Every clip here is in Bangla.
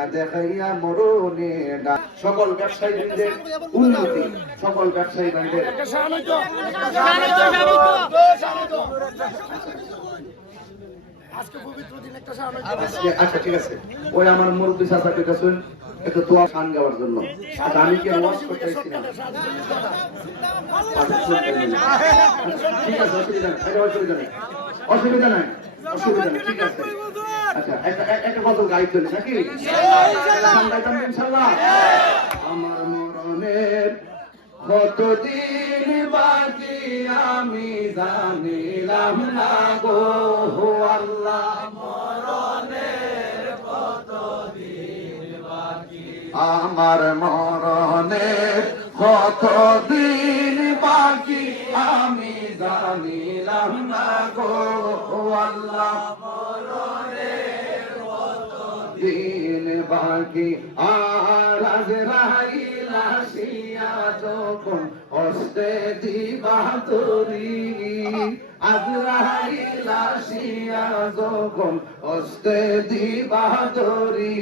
না দেখাইয়া মরণে ডাক। সকল ব্যবসায়ীদের উন্নতি, সকল ব্যবসায়ীদের আচ্ছা ঠিক আছে। ওই আমার মুরব্বী চাচাকে কাছেন একটু দোয়া গান গাওয়ার জন্য। আচ্ছা আমি কি ওয়াজ করতে চাইছি না? ঠিক আছে, অসুবিধা নেই, অসুবিধা নেই, অসুবিধা নাই, অসুবিধা নেই, ঠিক আছে। আচ্ছা একটা গজল গাইতে নাকি ইনশাআল্লাহ। আমার মরণের কতদিন বাকি আমি জানিলাম না গো আল্লাহ, মরণের কতদিন বাকি, আমার মরণের কতদিন বাকি আমি জানিলাম না গো আল্লাহ, মরণের কতদিন বাকি। আর আজরাইল আসিয়া যখন হস্তে দিবা তরি, আজরাইল আসিয়া যখন হস্তে দিবা তরি,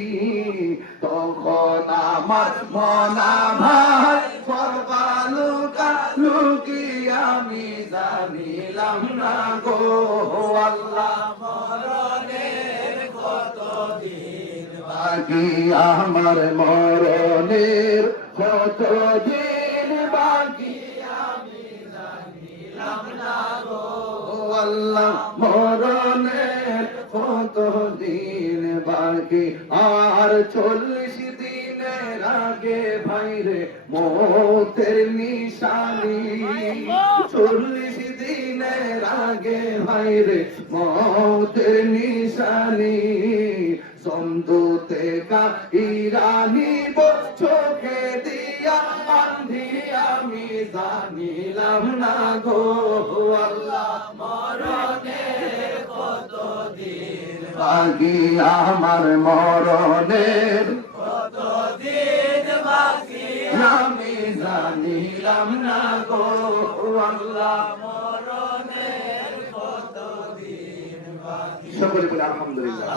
তখন আমার মনা ভাই করবালুকা লুকি আমি জানিলাম না গো আল্লাহ, মরণের কতদিন বাকি, আমার মরণের কতদিন বাকি আমি জানিলাম না গো আল্লাহ, মরণের কতদিন বাকি। আর 40 দিনের আগে ভাইরে মৌতের নিশানি, 40 দিনের আগে ভাইরে মৌতের নিশানি, সন্দুতে ইরানি চোখে দিয়া আন্ধি আমি জানিলাম না গো আল্লাহ, মরণের কতদিন বাকি, আমার মরণের কতদিন বাকি আমি জানিলাম না গো আল্লাহ, মরণের কতদিন বাকি। সকলে বলে আলহামদুলিল্লাহ।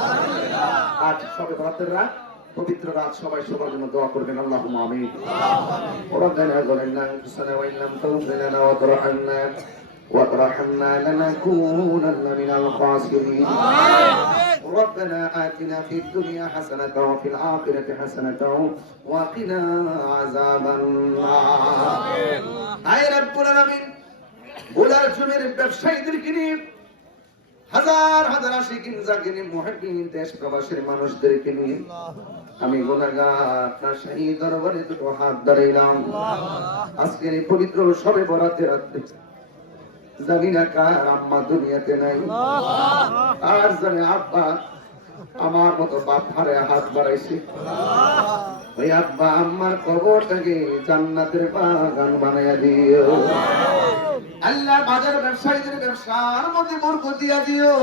আজ সবে বরাতের পবিত্র রাত, সবাই সবার জন্য দোয়া করবেন। আল্লাহুম্মা আমিন। রব্বানা যালামনা আনফুসানা ওয়া ইন লাম তাগফির লানা ওয়া তারহামনা লানাকুনান্না মিনাল খাসিরিন। ربنا آتنا في الدنيا حسنة وفي الآخرة حسنة وقنا عذاب النار। আয় রব্বুল আলামিন, বুলার জমির ব্যবসায়ীদেরকে নিয়ে, হাজার হাজার আশিকিন জাকিরিন মুহিব্বিন দেশ প্রবাসীর মানুষদেরকে নিয়ে আমি গুনাহগার আপনার শাহী দরবারে দুটো হাত দাঁড়াইলাম। আজকের এই পবিত্র শবে বরাতের রাতে জানি না কার আম্মা দুনিয়াতে নাই, আর জানে আব্বা আমার মতো বাপ হারে হাত বাড়াইছে। ওই আব্বা আম্মার কবরটাকে জান্নাতের বাগান বানাইয়া দিও আল্লাহ। বাজার ব্যবসায়ীদের ব্যবসার মধ্যে বরকত দিয়া দিও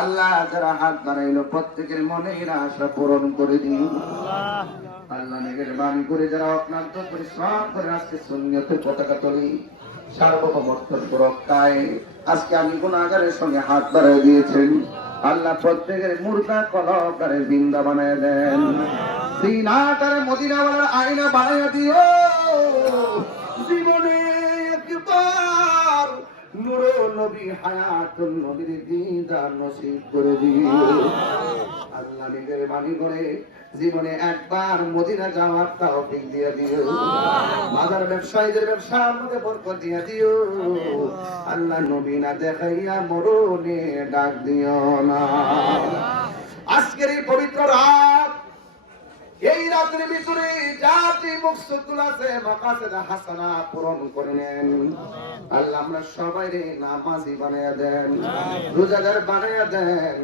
আল্লাহ। যারা হাত বাড়াইলো প্রত্যেকের মনের আশা পূরণ করে দিও আল্লাহ। মেহেরবানি করে যারা অক্লান্ত পরিশ্রম করে আজকে সুন্নিয়তের পতাকা তুলি সার্বভৌমত্বের সুরক্ষায় আজকে আমি গুনাহগারের সঙ্গে হাত বাড়াই দিয়েছেন আল্লাহ, প্রত্যেকের মুর্দা কলকারে জিন্দা বানায় দেন, সিনাটারে মদিনাওয়ালার আয়না বানাইয়া দিও। জীবনে একবার নূর নবী হায়াতুন নবীর দিদার নসিব করে দিও আল্লাহ। নিজের বাণী করে জীবনে একবার মদিনা যাওয়ার তৌফিক দিয়ে দিও। বাজার ব্যবসায়ীদের ব্যবসার মধ্যে বরকত দিয়ে দিও আল্লাহ। নবী না দেখাইয়া মরণে ডাক দিও না। আজকের এই পবিত্র রাত, এই রাতের ভিতরে জাতি মকসুদগুলো আছে মাকাসিদ হাসানা পূরণ করে নেন আল্লাহ। আমরা সবাই নামাজি বানায়া দেন, রোজাদার বানায়া দেন,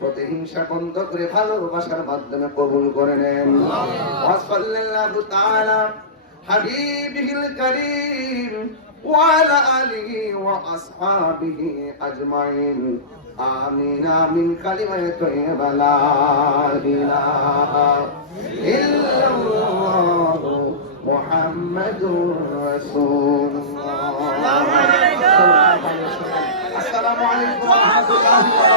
প্রতিহিংসা বন্ধ করে ভালোবাসার মাধ্যমে কবুল করে নেন। সাল্লাল্লাহু তাআলা হাবিবিল কারীম ওয়া আলা আলিহি ওয়া আসহাবিহি আজমাইন। আমিন আমিন। কালিমায়ে তাইয়্যিবা লা ইলাহা ইল্লাল্লাহু মুহাম্মাদুর রাসূলুল্লাহ। আসসালামু আলাইকুম ওয়া রাহমাতুল্লাহি ওয়া বারাকাতুহু।